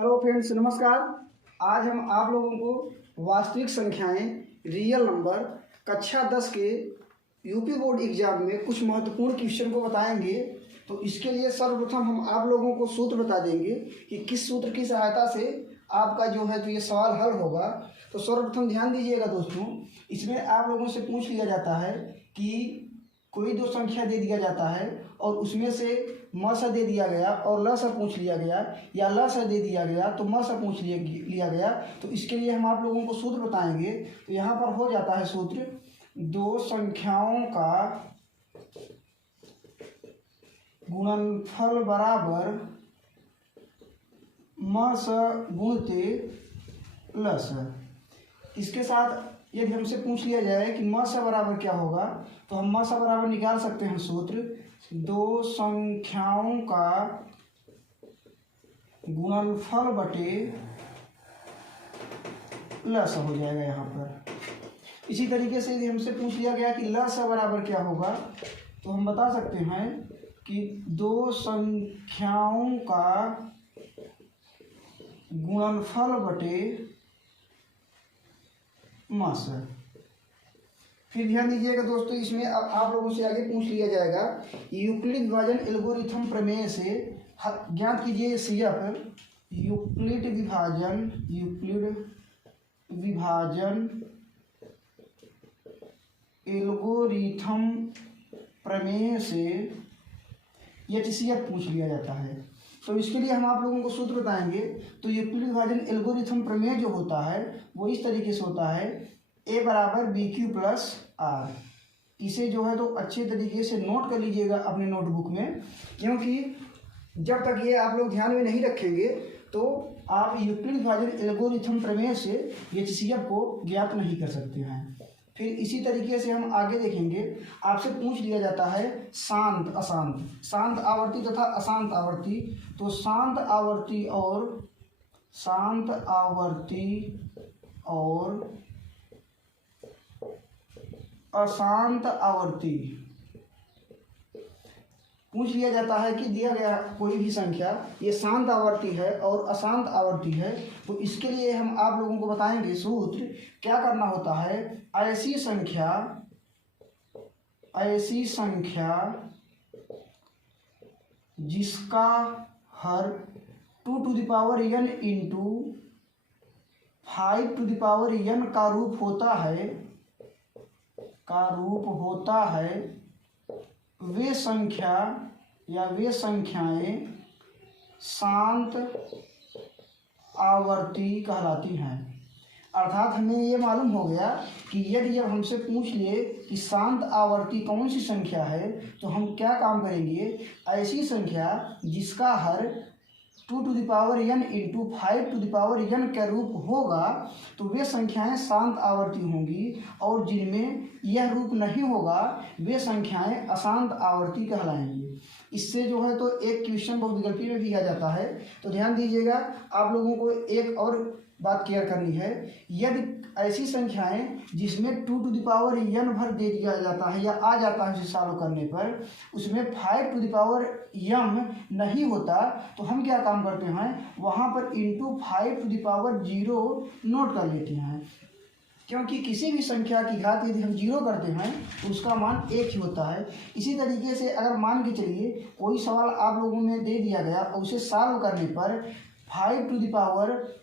Hello friends, नमस्कार। आज हम आप लोगों को वास्तविक संख्याएं रियल नंबर कक्षा 10 के यूपी बोर्ड एग्जाम में कुछ महत्वपूर्ण क्वेश्चन को बताएंगे। तो इसके लिए सर्वप्रथम हम आप लोगों को सूत्र बता देंगे कि किस सूत्र की सहायता से आपका जो है तो ये सवाल हल होगा। तो सर्वप्रथम ध्यान दीजिएगा दोस्तों, इसमें आप लोगों से पूछ लिया जाता है कि कोई दो संख्या दे दिया जाता है और उसमें से म सा दे दिया गया और ल सा पूछ लिया गया, या ल सा दे दिया गया तो म सा पूछ लिया गया। तो इसके लिए हम आप लोगों को सूत्र बताएंगे। तो यहाँ पर हो जाता है सूत्र, दो संख्याओं का गुणनफल बराबर म स गुणते ल स। इसके साथ यदि हमसे पूछ लिया जाए कि म सा बराबर क्या होगा, तो हम म सा बराबर निकाल सकते हैं सूत्र, दो संख्याओं का गुणनफल बटे ल सा हो जाएगा यहाँ पर। इसी तरीके से यदि हमसे पूछ लिया गया कि ल सा बराबर क्या होगा, तो हम बता सकते हैं कि दो संख्याओं का गुणनफल बटे म सा। फिर ध्यान दीजिएगा दोस्तों, इसमें अब आप लोगों से आगे पूछ लिया जाएगा, यूक्लिड विभाजन एल्गोरिथम प्रमेय से ज्ञात कीजिए CF। यूक्लिड विभाजन एल्गोरिथम प्रमेय से HCF पूछ लिया जाता है। तो इसके लिए हम आप लोगों को सूत्र बताएंगे। तो यूक्लिड विभाजन एल्गोरिथम प्रमेय जो होता है वो इस तरीके से होता है, A बराबर BQ प्लस R। इसे जो है तो अच्छे तरीके से नोट कर लीजिएगा अपने नोटबुक में, क्योंकि जब तक ये आप लोग ध्यान में नहीं रखेंगे तो आप यूक्लिड विभाजन एल्गोरिथम प्रमेय से HCF को ज्ञात नहीं कर सकते हैं। फिर इसी तरीके से हम आगे देखेंगे, आपसे पूछ लिया जाता है शांत अशांत, शांत आवर्ती तथा अशांत आवर्ती। तो शांत आवर्ती और अशांत आवर्ती पूछ लिया जाता है कि दिया गया कोई भी संख्या ये शांत आवर्ती है और अशांत आवर्ती है। तो इसके लिए हम आप लोगों को बताएंगे सूत्र। क्या करना होता है, ऐसी संख्या जिसका हर 2 to the power n into 5 to the power n का रूप होता है, वे संख्या या वे संख्याएं शांत आवर्ती कहलाती हैं। अर्थात हमें ये मालूम हो गया कि यदि जब हमसे पूछ लिए कि शांत आवर्ती कौन सी संख्या है, तो हम क्या काम करेंगे, ऐसी संख्या जिसका हर 2 to the power n into 5 to the power n का रूप होगा, तो वे संख्याएं शांत आवर्ती होंगी, और जिनमें यह रूप नहीं होगा वे संख्याएं अशांत आवर्ती कहलाएंगी। इससे जो है तो एक क्वेश्चन बहुविकल्पी में भी आ जाता है। तो ध्यान दीजिएगा, आप लोगों को एक और बात क्लियर करनी है, यदि ऐसी संख्याएं जिसमें 2 टू द पावर n भर दे दिया जाता है या आ जाता है उसे सॉल्व करने पर, उसमें 5 टू द पावर m नहीं होता, तो हम क्या काम करते हैं, वहाँ पर into 5 to the power 0 note कर लेते हैं। क्योंकि किसी भी संख्या की घात यदि हम 0 करते हैं तो उसका मान 1 ही होता है। इसी तरीके से अगर मान के चलिए कोई सवाल आप लोगों में दे दिया गया और उसे सॉल्व करने पर 5 टू द पावर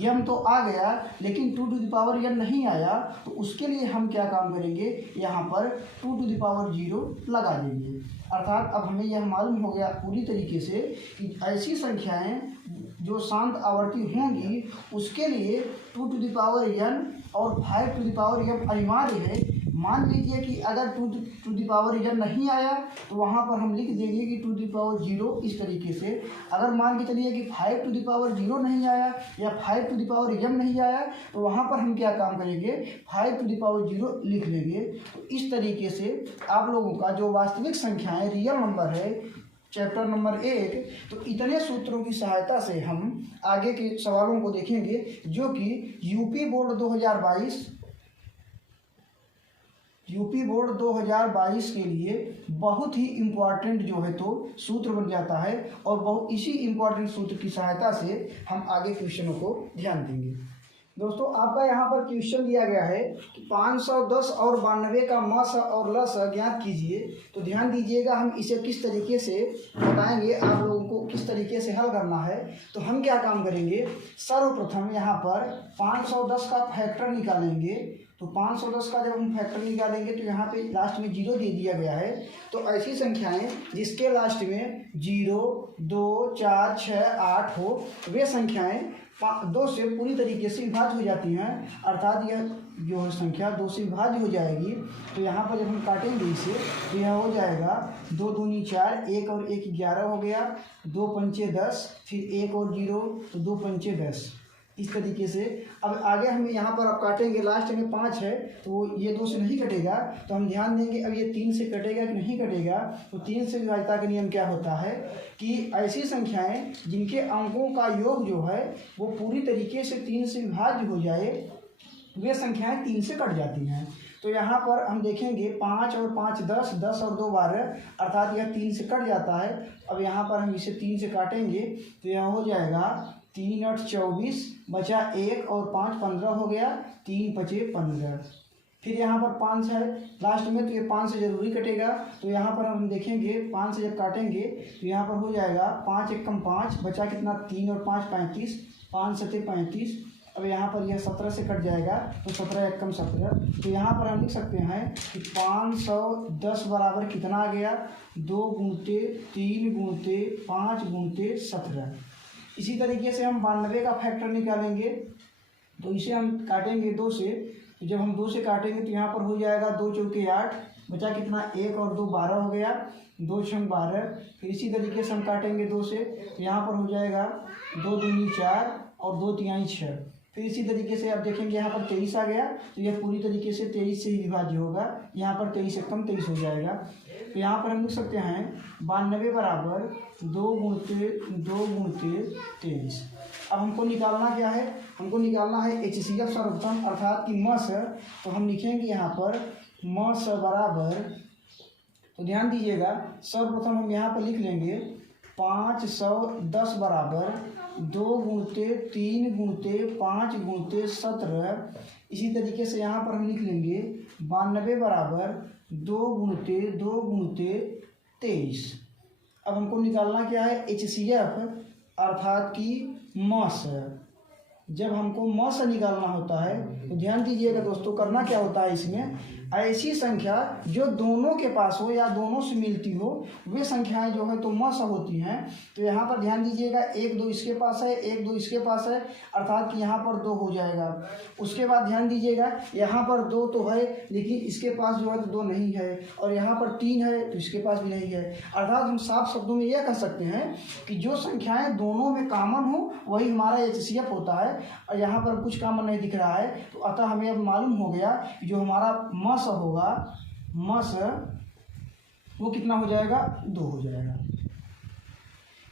m तो आ गया लेकिन 2 टू द पावर n नहीं आया, तो उसके लिए हम क्या काम करेंगे, यहाँ पर 2 टू द पावर 0 लगा देंगे। अर्थात अब हमें यह मालूम हो गया पूरी तरीके से कि ऐसी संख्याएं जो शांत आवर्ती होंगी उसके लिए 2 टू द पावर n और 5 टू द पावर m अनिवार्य है। मान लीजिए कि अगर 2 टू द पावर n नहीं आया तो वहाँ पर हम लिख देंगे कि 2 टू द पावर 0 इस तरीके से। अगर मान के चलिए कि 5 टू द पावर 0 नहीं आया या 5 टू द पावर m नहीं आया, तो वहाँ पर हम क्या काम करेंगे, 5 टू द पावर 0 लिख लेंगे। तो इस तरीके से आप लोगों का जो वास्तविक संख्याएं रियल नंबर है चैप्टर नंबर 1, तो इतने सूत्रों की सहायता से हम आगे के सवालों को देखेंगे, जो कि यूपी बोर्ड 2022 यूपी बोर्ड 2022 के लिए बहुत ही इम्पॉर्टेंट जो है तो सूत्र बन जाता है और बहुत इसी इम्पॉर्टेंट सूत्र की सहायता से हम आगे क्वेश्चनों को ध्यान देंगे। दोस्तों आपका यहाँ पर क्वेश्चन दिया गया है कि 510 और 92 का मस और लस ज्ञात कीजिए। तो ध्यान दीजिएगा, हम इसे किस तरीके से बताएंगे, आप लोगों को किस तरीके से हल करना है। तो हम क्या काम करेंगे, सर्वप्रथम यहाँ पर 510 का फैक्टर निकालेंगे। तो 510 का जब हम फैक्टर निकालेंगे तो यहाँ पे लास्ट में 0 दे दिया गया है। तो ऐसी संख्याएं जिसके लास्ट में 0, 2, 4, 6, 8 हो, वे संख्याएं 2 से पूरी तरीके से विभाज्य हो जाती हैं, अर्थात यह जो है संख्या 2 से विभाज्य हो जाएगी। तो यहाँ पर जब हम काटेंगे इसे तो यह हो जाएगा 2 दूनी 4, 1 और 1 11 हो गया, 2 पंचे 10, फिर 1 और 0 तो 2 पंचे 10। इस तरीके से अब आगे हम यहाँ पर अब काटेंगे, लास्ट में 5 है तो ये 2 से नहीं कटेगा। तो हम ध्यान देंगे अब ये 3 से कटेगा कि नहीं कटेगा। तो 3 से विभाज्यता का नियम क्या होता है कि ऐसी संख्याएं जिनके अंकों का योग जो है वो पूरी तरीके से 3 से विभाज्य हो जाए, वे संख्याएं 3 से कट जाती हैं। तो यहाँ पर हम देखेंगे 5 और 5 10, 10 और 2 12, अर्थात यह 3 से कट जाता है। अब यहाँ पर हम इसे 3 से काटेंगे तो यह हो जाएगा 3 8 24, बचा 1 और 5 15 हो गया, 3 5 15। फिर यहाँ पर 5 है लास्ट में तो ये 5 से जरूरी कटेगा। तो यहाँ पर हम देखेंगे 5 से जब काटेंगे तो यहाँ पर हो जाएगा 5 1 कम 5, बचा कितना 3 और 5 35, 5 7 35। अब यहाँ पर यह 17 से कट जाएगा तो 17 1 कम 17। तो यहाँ पर हम लिख सकते हैं कि 510 बराबर कितना आ गया, 2 गुणते 3 गुणते 5 गुणते 17। इसी तरीके से हम 92 का फैक्टर निकालेंगे। तो इसे हम काटेंगे 2 से। तो जब हम 2 से काटेंगे तो यहाँ पर हो जाएगा 2 चौके 8, बचा कितना 1 और 2 12 हो गया, 2 6 12। फिर इसी तरीके से हम काटेंगे 2 से तो यहाँ पर हो जाएगा 2 दूनी 4 और 2 तिहाई 6। फिर इसी तरीके से आप देखेंगे यहाँ पर 23 आ गया तो यह पूरी तरीके से 23 से ही विभाज्य होगा। यहाँ पर 23 से कम 23 हो जाएगा। तो यहाँ पर हम लिख सकते हैं 92 बराबर 2 गुणते 23। अब हमको निकालना क्या है, हमको निकालना है HCF सर्वप्रथम, अर्थात कि मस। तो हम लिखेंगे यहाँ पर मस बराबर, तो ध्यान दीजिएगा सर्वप्रथम हम यहाँ पर लिख लेंगे 510 बराबर 2 गुणते 3 गुणते 5 गुणते 17। इसी तरीके से यहाँ पर हम लिख लेंगे 92 बराबर 2 गुणते 23। अब हमको निकालना क्या है, HCF अर्थात कि मस। जब हमको मस निकालना होता है तो ध्यान दीजिएगा दोस्तों, करना क्या होता है इसमें, ऐसी संख्या जो दोनों के पास हो या दोनों से मिलती हो वे संख्याएं जो है तो मस होती हैं। तो यहाँ पर ध्यान दीजिएगा 1 2 इसके पास है, 1 2 इसके पास है, अर्थात कि यहाँ पर 2 हो जाएगा। उसके बाद ध्यान दीजिएगा यहाँ पर 2 तो है लेकिन इसके पास जो है तो 2 नहीं है, और यहाँ पर 3 है तो इसके पास भी नहीं है। अर्थात हम साफ शब्दों में यह कह सकते हैं कि जो संख्याएँ दोनों में कॉमन हो वही हमारा HCF होता है। और यहाँ पर कुछ कॉमन नहीं दिख रहा है तो अतः हमें अब मालूम हो गया कि जो हमारा मस होगा, मस वो कितना हो जाएगा, 2 हो जाएगा।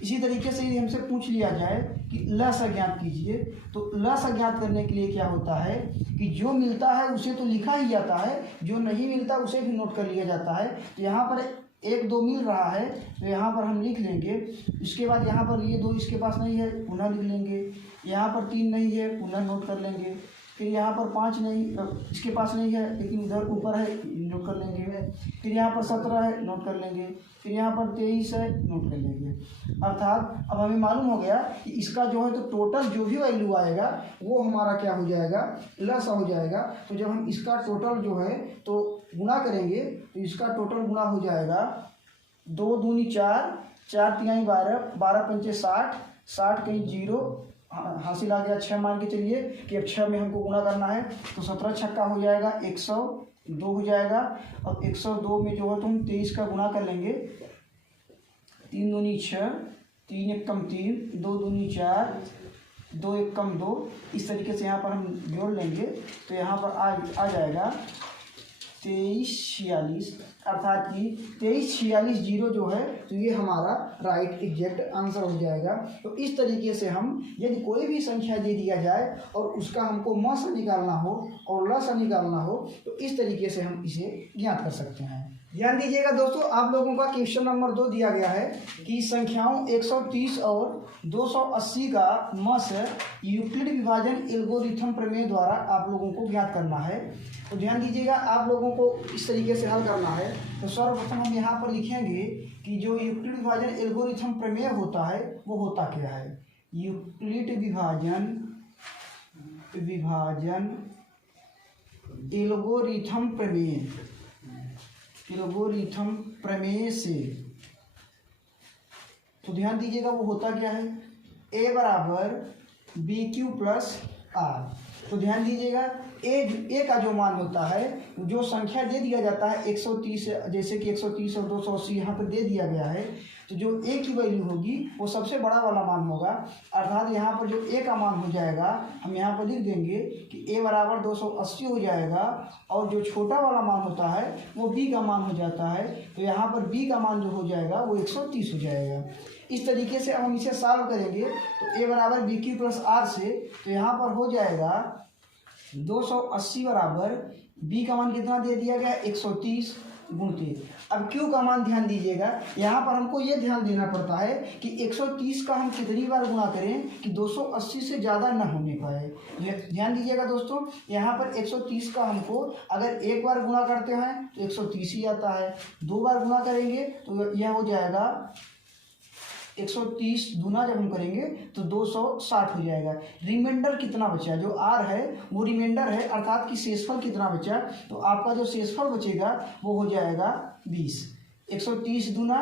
इसी तरीके से यदि हमसे पूछ लिया जाए कि लस ज्ञात कीजिए, तो लस ज्ञात करने के लिए क्या होता है कि जो मिलता है उसे तो लिखा ही जाता है, जो नहीं मिलता उसे भी नोट कर लिया जाता है। तो यहाँ पर 1 2 मिल रहा है तो यहाँ पर हम लिख लेंगे। इसके बाद यहाँ पर ये 2 इसके पास नहीं है, पुनः लिख लेंगे। यहाँ पर 3 नहीं है, पुनः नोट कर लेंगे। फिर यहाँ पर 5 नहीं, इसके पास नहीं है लेकिन इधर ऊपर है, नोट कर लेंगे। फिर यहाँ पर 17 है, नोट कर लेंगे। फिर यहाँ पर 23 है, नोट कर लेंगे। अर्थात अब हमें मालूम हो गया कि इसका जो है तो टोटल जो भी वैल्यू आएगा वो हमारा क्या हो जाएगा, लस हो जाएगा। तो जब हम इसका टोटल जो है तो गुणा करेंगे तो इसका टोटल गुणा हो जाएगा 2 दूनी 4, 4 तिहाई 12, 12 पंचे 60, 60 कहीं 0 हासिल आ गया। 6 मान के चलिए कि अब 6 में हमको गुणा करना है तो 17 छक्का हो जाएगा, 102 हो जाएगा। अब 102 में जो है तो हम 23 का गुणा कर लेंगे। 3 दूनी 6, 3 1 कम 3, 2 दूनी 4, 2 1 कम 2। इस तरीके से यहाँ पर हम जोड़ लेंगे तो यहाँ पर आ जाएगा 2346, अर्थात कि 2346 जो है तो ये हमारा राइट एग्जैक्ट आंसर हो जाएगा। तो इस तरीके से हम यदि कोई भी संख्या दे दिया जाए और उसका हमको म से निकालना हो और ल से निकालना हो तो इस तरीके से हम इसे ज्ञात कर सकते हैं। ध्यान दीजिएगा दोस्तों, आप लोगों का क्वेश्चन नंबर 2 दिया गया है कि संख्याओं 130 और 280 का म से यूक्लिड विभाजन एल्गोरिथम प्रमेय द्वारा आप लोगों को ज्ञात करना है। तो ध्यान दीजिएगा, आप लोगों को इस तरीके से हल करना है। तो सर्वप्रथम हम यहाँ पर लिखेंगे कि जो यूक्लिड विभाजन एल्गोरिथम प्रमेय होता है वो होता क्या है। यूक्लिड विभाजन एल्गोरिथम प्रमेय से, तो ध्यान दीजिएगा वो होता क्या है, a बराबर बी क्यू प्लस आर। तो ध्यान दीजिएगा ए का जो मान होता है, जो संख्या दे दिया जाता है 130, जैसे कि 130 और 280 यहाँ पर दे दिया गया है, तो जो ए की वैल्यू होगी वो सबसे बड़ा वाला मान होगा। अर्थात यहाँ पर जो ए का मान हो जाएगा हम यहाँ पर लिख देंगे कि ए बराबर 280 हो जाएगा, और जो छोटा वाला मान होता है वो बी का मान हो जाता है। तो यहाँ पर बी का मान जो हो जाएगा वो 130 हो जाएगा। इस तरीके से हम इसे सॉल्व करेंगे तो ए बराबर बी क्यू प्लस आर से, तो यहाँ पर हो जाएगा 280 बराबर बी का मान कितना दे दिया गया 130 गुणते। अब क्यू का मान ध्यान दीजिएगा, यहाँ पर हमको ये ध्यान देना पड़ता है कि 130 का हम कितनी बार गुणा करें कि 280 से ज़्यादा न होने पाए। ध्यान दीजिएगा दोस्तों, यहाँ पर 130 का हमको अगर एक बार गुणा करते हैं तो 130 ही आता है, 2 बार गुणा करेंगे तो यह हो जाएगा 130 गुना जब हम करेंगे तो 260 हो जाएगा। रिमाइंडर कितना बचा, जो आर है वो रिमाइंडर है, अर्थात कि शेषफल कितना बचा, तो आपका जो शेषफल बचेगा वो हो जाएगा 20। 130 गुना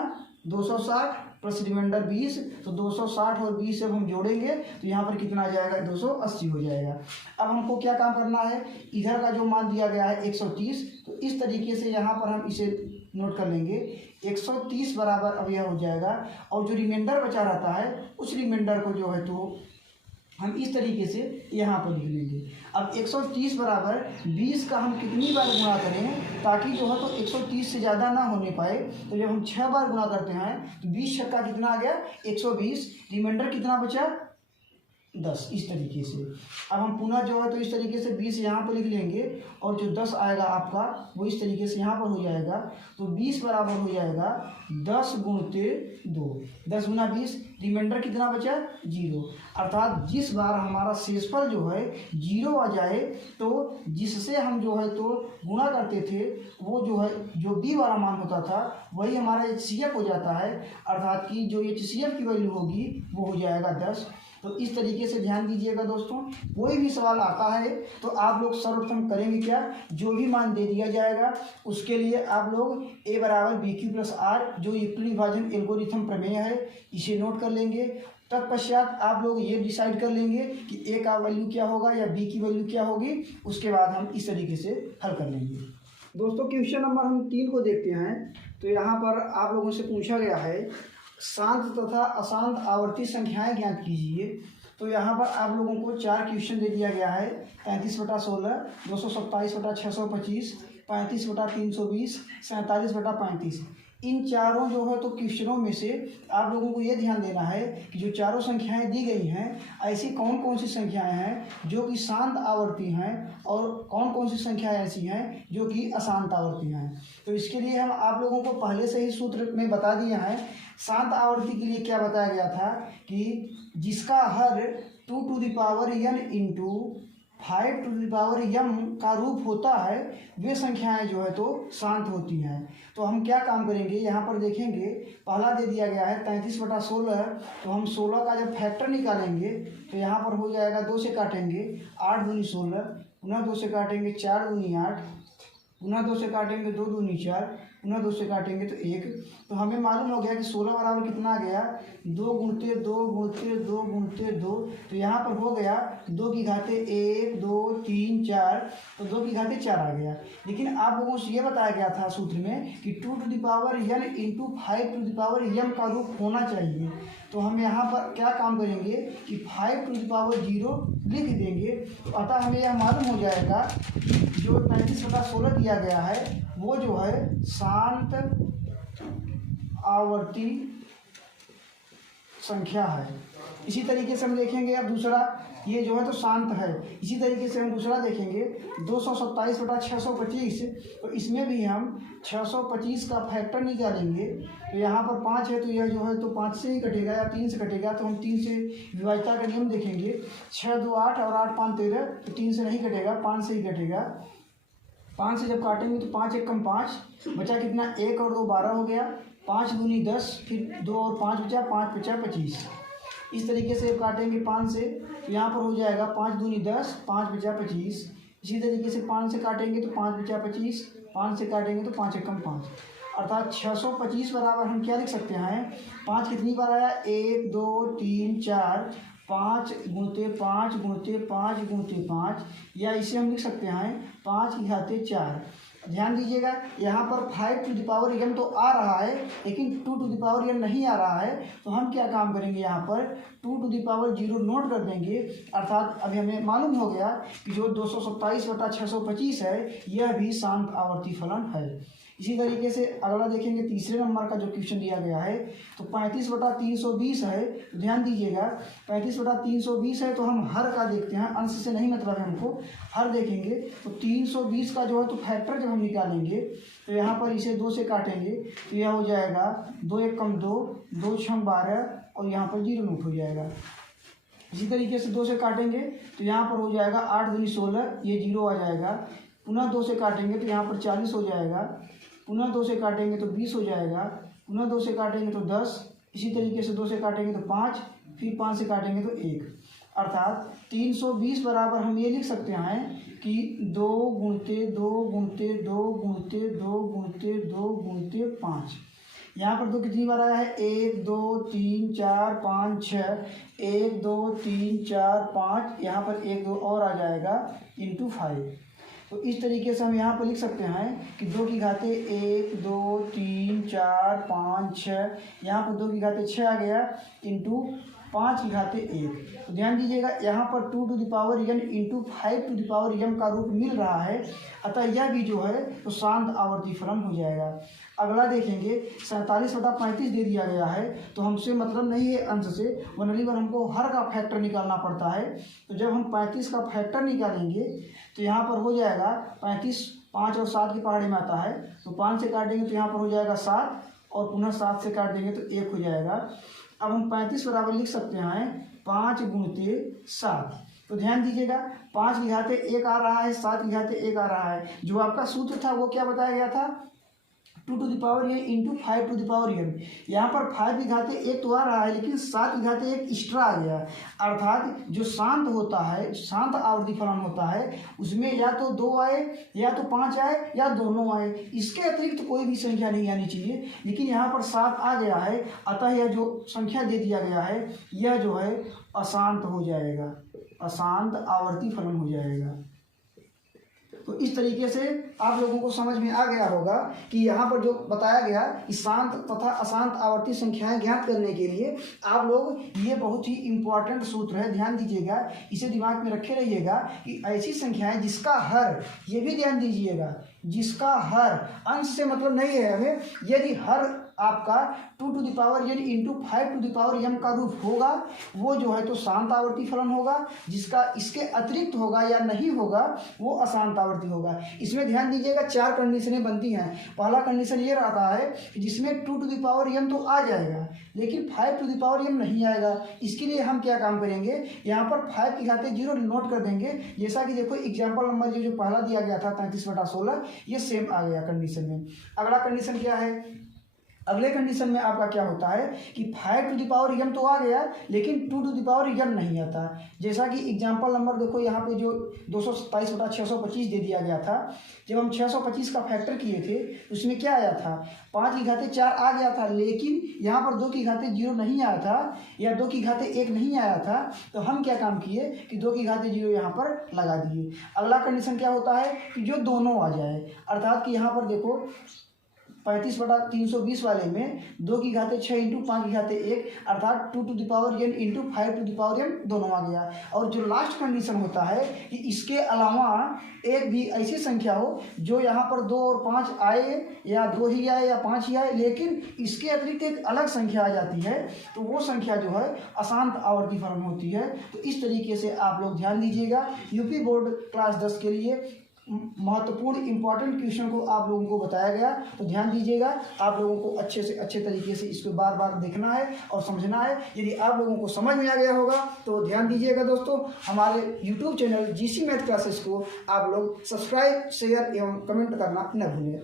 260 प्लस रिमाइंडर 20, तो 260 और 20 जब हम जोड़ेंगे तो यहाँ पर कितना आ जाएगा 280 हो जाएगा। अब हमको क्या काम करना है, इधर का जो मान दिया गया है 130, तो इस तरीके से यहाँ पर हम इसे नोट कर लेंगे। 130 बराबर अब यह हो जाएगा, और जो रिमाइंडर बचा रहता है उस रिमाइंडर को जो है तो हम इस तरीके से यहाँ पर लिख लेंगे। अब 130 बराबर 20 का हम कितनी बार गुणा करें ताकि जो है तो 130 से ज़्यादा ना होने पाए, तो जब हम 6 बार गुणा करते हैं तो 20 छक्का कितना आ गया 120, रिमाइंडर कितना बचा 10। इस तरीके से अब हम पुनः जो है तो इस तरीके से 20 यहाँ पर लिख लेंगे, और जो 10 आएगा आपका वो इस तरीके से यहाँ पर हो जाएगा। तो 20 बराबर हो जाएगा 10 गुणते 2, 10 गुना 20, रिमाइंडर कितना बचा 0। अर्थात जिस बार हमारा शेषफल जो है 0 आ जाए तो जिससे हम जो है तो गुणा करते थे वो जो है जो बी वाला मान होता था वही हमारा HCF हो जाता है, अर्थात कि जो HCF की वैल्यू होगी वो हो जाएगा 10। तो इस तरीके से ध्यान दीजिएगा दोस्तों, कोई भी सवाल आता है तो आप लोग सर्वप्रथम करेंगे क्या, जो भी मान दे दिया जाएगा उसके लिए आप लोग ए बराबर बी क्यू प्लस आर जो यूक्लिड विभाजन एल्गोरिथम प्रमेय है इसे नोट कर लेंगे। तत्पश्चात आप लोग ये डिसाइड कर लेंगे कि ए का वैल्यू क्या होगा या बी की वैल्यू क्या होगी, उसके बाद हम इस तरीके से हल कर लेंगे। दोस्तों क्वेश्चन नंबर हम 3 को देखते हैं। तो यहाँ पर आप लोगों से पूछा गया है शांत तथा अशांत आवर्ती संख्याएं ज्ञात कीजिए। तो यहाँ पर आप लोगों को 4 क्वेश्चन दे दिया गया है, 35/16, 227/625, 35/320, 47/35। इन चारों जो है तो क्वेश्चनों में से आप लोगों को ये ध्यान देना है कि जो चारों संख्याएं दी गई हैं ऐसी कौन कौन सी संख्याएं हैं जो कि शांत आवर्ती हैं और कौन कौन सी संख्याएं ऐसी हैं जो कि अशांत आवर्ती हैं। तो इसके लिए हम आप लोगों को पहले से ही सूत्र में बता दिया है। शांत आवर्ती के लिए क्या बताया गया था कि जिसका हर 2n इंटू 5m का रूप होता है वे संख्याएं जो है तो शांत होती हैं। तो हम क्या काम करेंगे, यहाँ पर देखेंगे पहला दे दिया गया है 35/16, तो हम 16 का जब फैक्टर निकालेंगे तो यहाँ पर हो जाएगा 2 से काटेंगे 8 दूनी 16, पुनः 2 से काटेंगे 4 दूनी 8, पुनः 2 से काटेंगे 2 दूनी 4, पुनः 2 से काटेंगे तो 1। तो हमें मालूम हो गया कि 16 बराबर कितना आ गया 2 गुणते 2 गुणते 2 गुणते 2। तो यहाँ पर हो गया 2 की घाते 1 2 3 4, तो 2 की घाते 4 आ गया। लेकिन आप लोगों से ये बताया गया था सूत्र में कि 2n इंटू 5m का रूप होना चाहिए। तो हम यहाँ पर क्या काम करेंगे कि 5 टू द पावर 0 लिख देंगे। तो अतः हमें यह मालूम हो जाएगा कि जो 35/16 दिया गया है वो जो है शांत आवर्ती संख्या है। इसी तरीके से हम देखेंगे अब दूसरा, ये जो है तो शांत है। इसी तरीके से हम दूसरा देखेंगे 227/625। तो इसमें भी हम 625 का फैक्टर निकालेंगे। तो यहाँ पर 5 है तो यह जो है तो 5 से ही कटेगा या 3 से कटेगा। तो हम 3 से विभाज्यता का नियम देखेंगे। 6 2 8 और 8 5 13, तो 3 से नहीं कटेगा, 5 से ही कटेगा। 5 से जब काटेंगे तो 5 1 कम 5 बचा कितना, 1 और 2 12 हो गया। 5 दूनी 10, फिर 2 और 5 बचा, 5 बचा 25। इस तरीके से काटेंगे 5 से, तो यहाँ पर हो जाएगा 5 दूनी 10, 5 बचा 25। इसी तरीके से 5 से काटेंगे तो 5 बचा 25, 5 से काटेंगे तो 5 एकम 5, अर्थात 625 बराबर हम क्या लिख सकते हैं। 5 कितनी बार आया, 1 2 3 4, 5 गुणते 5 गुणते 5 गुणते 5, या इसे हम लिख सकते हैं 5 की घाते 4। ध्यान दीजिएगा यहाँ पर 5 टू द पावर m तो आ रहा है, लेकिन 2 टू द पावर m नहीं आ रहा है। तो हम क्या काम करेंगे, यहाँ पर 2 टू द पावर 0 नोट कर देंगे। अर्थात अभी हमें मालूम हो गया कि जो 227/625 है यह भी शांत आवर्ती फलन है। इसी तरीके से अगला देखेंगे, तीसरे नंबर का जो क्वेश्चन दिया गया है तो 35/320 है। तो ध्यान दीजिएगा 35/320 है तो हम हर का देखते हैं, अंश से नहीं मतलब है हमको, हर देखेंगे। तो 320 का जो है तो फैक्टर जब हम निकालेंगे तो यहाँ पर इसे 2 से काटेंगे तो यह हो जाएगा 2 1 कम 2, 2 6 12 और यहाँ पर 0 नोट हो जाएगा। इसी तरीके से 2 से काटेंगे तो यहाँ पर हो जाएगा 8 दूनी 16, ये 0 आ जाएगा। पुनः 2 से काटेंगे तो यहाँ पर 40 हो जाएगा। पुनः 2 से काटेंगे तो 20 हो जाएगा। पुनः 2 से काटेंगे तो 10। इसी तरीके से 2 से काटेंगे तो 5, फिर 5 से काटेंगे तो 1। अर्थात 320 बराबर हम ये लिख सकते हैं कि 2 गुणते 2 गुणते 2 गुणते 2 गुणते 2 गुणते 5। यहाँ पर 2 कितनी बार आया है, 1 2 3 4 5 6, 1 2 3 4 5, यहाँ पर 1 2 और आ जाएगा इंटू 5। तो इस तरीके से हम यहाँ पर लिख सकते हैं कि 2 की घाते 1 2 3 4 5 6, यहाँ पर 2 की घाते 6 आ गया इंटू 5 की घाते 1। तो ध्यान दीजिएगा यहाँ पर 2 to the power n into 5 to the power m का रूप मिल रहा है। अतः यह भी जो है तो शांत आवर्ती फलन हो जाएगा। अगला देखेंगे 47/35 दे दिया गया है। तो हमसे मतलब नहीं है अंश से, वनली पर हमको हर का फैक्टर निकालना पड़ता है। तो जब हम 35 का फैक्टर निकालेंगे तो यहाँ पर हो जाएगा 35, 5 और 7 की पहाड़ी में आता है। तो 5 से काटेंगे तो यहाँ पर हो जाएगा 7 और पुनः 7 से काट देंगे तो 1 हो जाएगा। अब हम 35 बराबर लिख सकते हैं 5 गुणते 7। तो ध्यान दीजिएगा 5 की घाते 1 आ रहा है, 7 की घाते 1 आ रहा है। जो आपका सूत्र था वो क्या बताया गया था, 2 to the power n into 5 to the power m। यहाँ पर 5 की घाते 1 तो आ रहा है, लेकिन 7 की घाते 1 एक्स्ट्रा आ गया। अर्थात जो शांत होता है, शांत आवर्ती फलन होता है, उसमें या तो 2 आए या तो 5 आए या दोनों आए, इसके अतिरिक्त कोई भी संख्या नहीं आनी चाहिए। लेकिन यहाँ पर 7 आ गया है, अतः यह जो संख्या दे दिया गया है यह जो है अशांत हो जाएगा, अशांत आवर्ती फलन हो जाएगा। तो इस तरीके से आप लोगों को समझ में आ गया होगा कि यहाँ पर जो बताया गया कि शांत तथा अशांत आवर्ती संख्याएं ज्ञात करने के लिए आप लोग, ये बहुत ही इम्पोर्टेंट सूत्र है, ध्यान दीजिएगा, इसे दिमाग में रखे रहिएगा कि ऐसी संख्याएं जिसका हर, ये भी ध्यान दीजिएगा, जिसका हर, अंश से मतलब नहीं है हमें, यदि हर आपका 2 to the power n into 5 to the power m का रूप होगा वो जो है तो शांत आवर्ती फलन होगा। जिसका इसके अतिरिक्त होगा या नहीं होगा वो अशांत आवर्ती होगा। इसमें ध्यान दीजिएगा 4 कंडीशनें बनती हैं। पहला कंडीशन ये रहता है कि जिसमें 2 टू द पावर m तो आ जाएगा लेकिन 5 टू द पावर m नहीं आएगा। इसके लिए हम क्या काम करेंगे, यहाँ पर 5 की घाते 0 नोट कर देंगे। जैसा कि देखो एग्जाम्पल नंबर जो पहला दिया गया था 33/16, ये सेम आ गया कंडीशन में। अगला कंडीशन क्या है, अगले कंडीशन में आपका क्या होता है कि 5 टू द पावर m तो आ गया लेकिन 2 टू द पावर m नहीं आता। जैसा कि एग्जाम्पल नंबर देखो यहाँ पे जो 227/625 दे दिया गया था, जब हम 625 का फैक्टर किए थे उसमें क्या आया था, 5 की घाते 4 आ गया था, लेकिन यहाँ पर 2 की घाते 0 नहीं आया था या 2 की घाते 1 नहीं आया था। तो हम क्या काम किए कि 2 की घाते 0 यहाँ पर लगा दिए। अगला कंडीशन क्या होता है कि जो दोनों आ जाए, अर्थात कि यहाँ पर देखो 35/320 वाले में 2 की घाते 6 इंटू 5 की घाते 1 अर्थात 2 to the power n into 5 to the power n दोनों आ गया। और जो लास्ट कंडीशन होता है कि इसके अलावा एक भी ऐसी संख्या हो जो यहाँ पर 2 और 5 आए या 2 ही आए या 5 ही आए, लेकिन इसके अतिरिक्त एक अलग संख्या आ जाती है, तो वो संख्या जो है अशांत आवर्ती फलन होती है। तो इस तरीके से आप लोग ध्यान दीजिएगा। यूपी बोर्ड क्लास 10 के लिए महत्वपूर्ण इंपॉर्टेंट क्वेश्चन को आप लोगों को बताया गया, तो ध्यान दीजिएगा। आप लोगों को अच्छे से अच्छे तरीके से इसको बार बार देखना है और समझना है। यदि आप लोगों को समझ में आ गया होगा तो ध्यान दीजिएगा दोस्तों, हमारे YouTube channel GC math classes को आप लोग सब्सक्राइब, शेयर एवं कमेंट करना न भूलिए।